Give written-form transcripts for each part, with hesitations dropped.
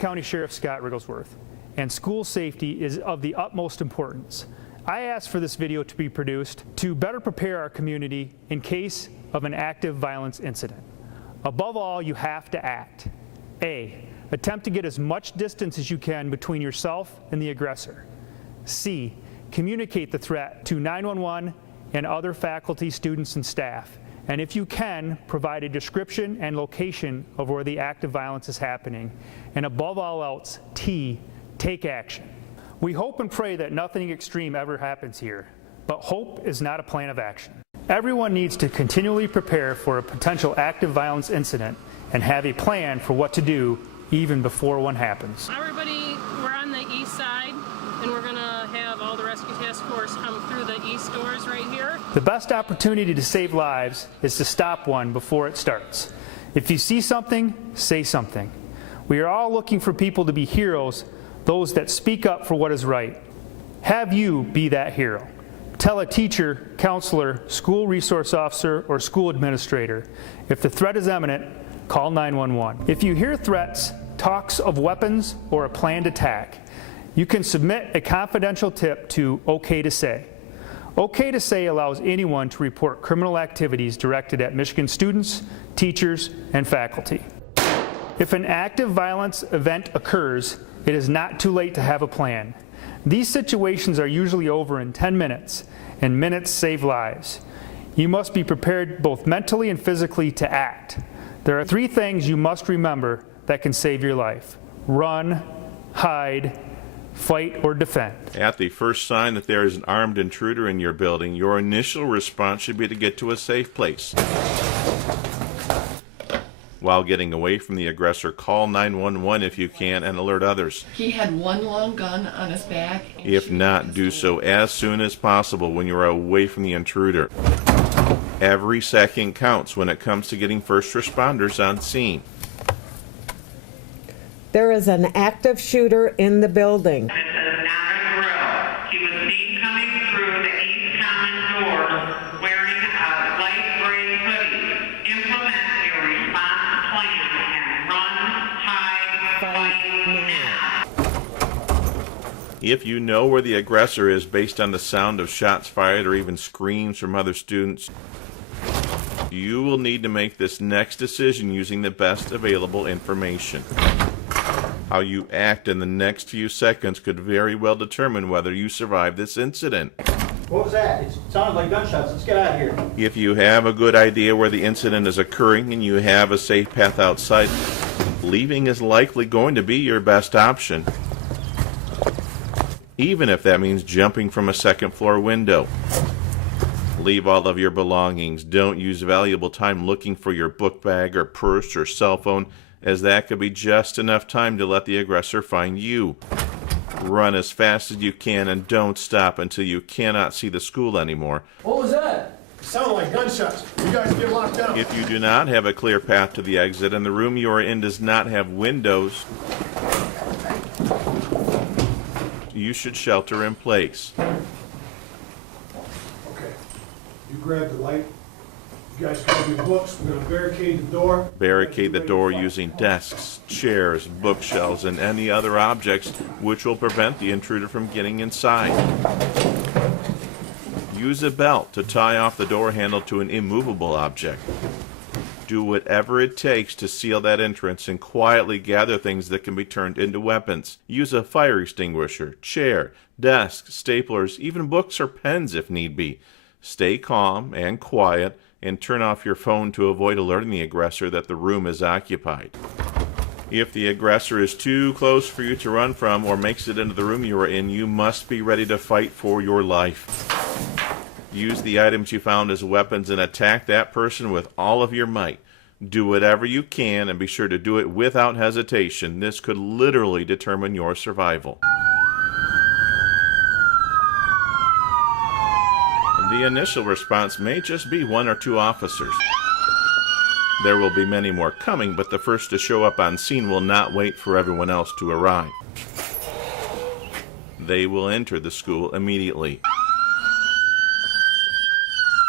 County Sheriff Scott Rigglesworth, and school safety is of the utmost importance. I asked for this video to be produced to better prepare our community in case of an active violence incident. Above all, you have to act. A, attempt to get as much distance as you can between yourself and the aggressor. C, communicate the threat to 911 and other faculty, students, and staff. And if you can, provide a description and location of where the active violence is happening. And above all else, T, take action. We hope and pray that nothing extreme ever happens here, but hope is not a plan of action. Everyone needs to continually prepare for a potential active violence incident and have a plan for what to do even before one happens. Everybody, we're on the east side, and we're gonna have all the rescue task force come through the east doors right here. The best opportunity to save lives is to stop one before it starts. If you see something, say something. We are all looking for people to be heroes, those that speak up for what is right. Have you be that hero. Tell a teacher, counselor, school resource officer, or school administrator. If the threat is imminent, call 911. If you hear threats, talks of weapons, or a planned attack, you can submit a confidential tip to OK to Say. OK to Say allows anyone to report criminal activities directed at Michigan students, teachers, and faculty. If an active violence event occurs, it is not too late to have a plan. These situations are usually over in 10 minutes, and minutes save lives. You must be prepared both mentally and physically to act. There are 3 things you must remember that can save your life: run, hide, fight, or defend. At the first sign that there is an armed intruder in your building, your initial response should be to get to a safe place. While getting away from the aggressor, call 911 if you can and alert others. He had one long gun on his back. If not, do so as soon as possible when you are away from the intruder. Every second counts when it comes to getting first responders on scene. There is an active shooter in the building. This is not a drill. He was seen coming through the east common doors wearing a light gray hoodie. Implement your response plan and run, hide, fight now. If you know where the aggressor is based on the sound of shots fired or even screams from other students, you will need to make this next decision using the best available information. How you act in the next few seconds could very well determine whether you survive this incident. What was that? It sounded like gunshots. Let's get out of here. If you have a good idea where the incident is occurring and you have a safe path outside, leaving is likely going to be your best option, even if that means jumping from a second-floor window. Leave all of your belongings. Don't use valuable time looking for your book bag or purse or cell phone, as that could be just enough time to let the aggressor find you. Run as fast as you can and don't stop until you cannot see the school anymore. What was that? It sounded like gunshots. You guys get locked down. If you do not have a clear path to the exit and the room you are in does not have windows, you should shelter in place. Okay. You grab the light. You guys grab your books. We're going to barricade the door. Barricade the door using desks, chairs, bookshelves, and any other objects which will prevent the intruder from getting inside. Use a belt to tie off the door handle to an immovable object. Do whatever it takes to seal that entrance and quietly gather things that can be turned into weapons. Use a fire extinguisher, chair, desk, staplers, even books or pens if need be. Stay calm and quiet and turn off your phone to avoid alerting the aggressor that the room is occupied. If the aggressor is too close for you to run from or makes it into the room you are in, you must be ready to fight for your life. Use the items you found as weapons and attack that person with all of your might. Do whatever you can and be sure to do it without hesitation. This could literally determine your survival. The initial response may just be 1 or 2 officers. There will be many more coming, but the first to show up on scene will not wait for everyone else to arrive. They will enter the school immediately.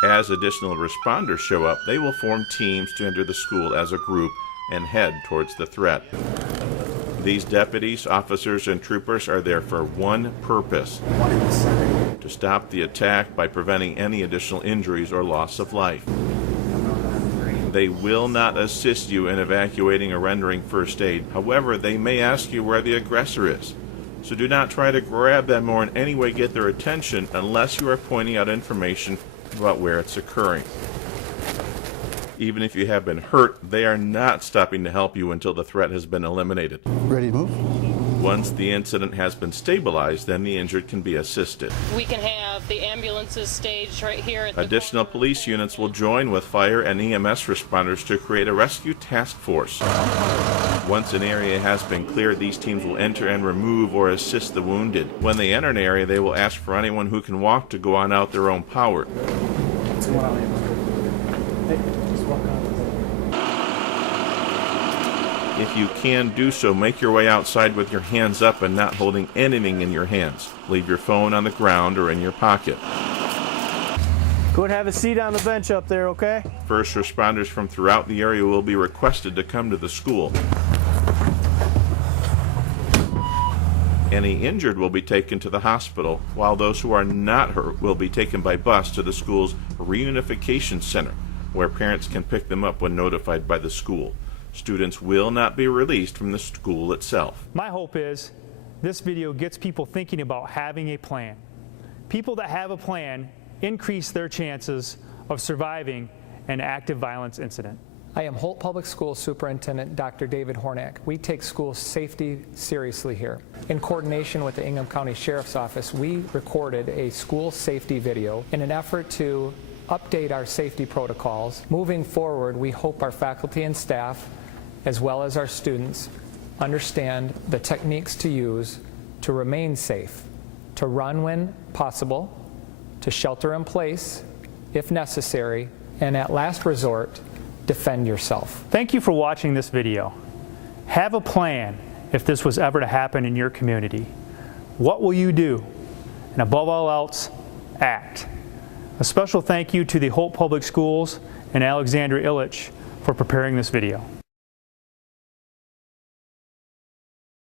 As additional responders show up, they will form teams to enter the school as a group and head towards the threat. These deputies, officers, and troopers are there for one purpose: to stop the attack by preventing any additional injuries or loss of life. They will not assist you in evacuating or rendering first aid. However, they may ask you where the aggressor is. So do not try to grab them or in any way get their attention unless you are pointing out information about where it's occurring. Even if you have been hurt, they are not stopping to help you until the threat has been eliminated. Ready to move? Once the incident has been stabilized, then the injured can be assisted. We can have the ambulances staged right here at the Additional police units will join with fire and EMS responders to create a rescue task force. Once an area has been cleared, these teams will enter and remove or assist the wounded. When they enter an area, they will ask for anyone who can walk to go on out their own power. If you can do so, make your way outside with your hands up and not holding anything in your hands. Leave your phone on the ground or in your pocket. Go and have a seat on the bench up there, okay? First responders from throughout the area will be requested to come to the school. Any injured will be taken to the hospital, while those who are not hurt will be taken by bus to the school's reunification center, where parents can pick them up when notified by the school. Students will not be released from the school itself. My hope is this video gets people thinking about having a plan. People that have a plan increase their chances of surviving an active violence incident. I am Holt Public Schools Superintendent Dr. David Hornak. We take school safety seriously here. In coordination with the Ingham County Sheriff's Office, we recorded a school safety video in an effort to update our safety protocols. Moving forward, we hope our faculty and staff, as well as our students, understand the techniques to use to remain safe, to run when possible, to shelter in place if necessary, and at last resort, defend yourself. Thank you for watching this video. Have a plan if this was ever to happen in your community. What will you do? And above all else, act. A special thank you to the Holt Public Schools and Alexandra Illich for preparing this video.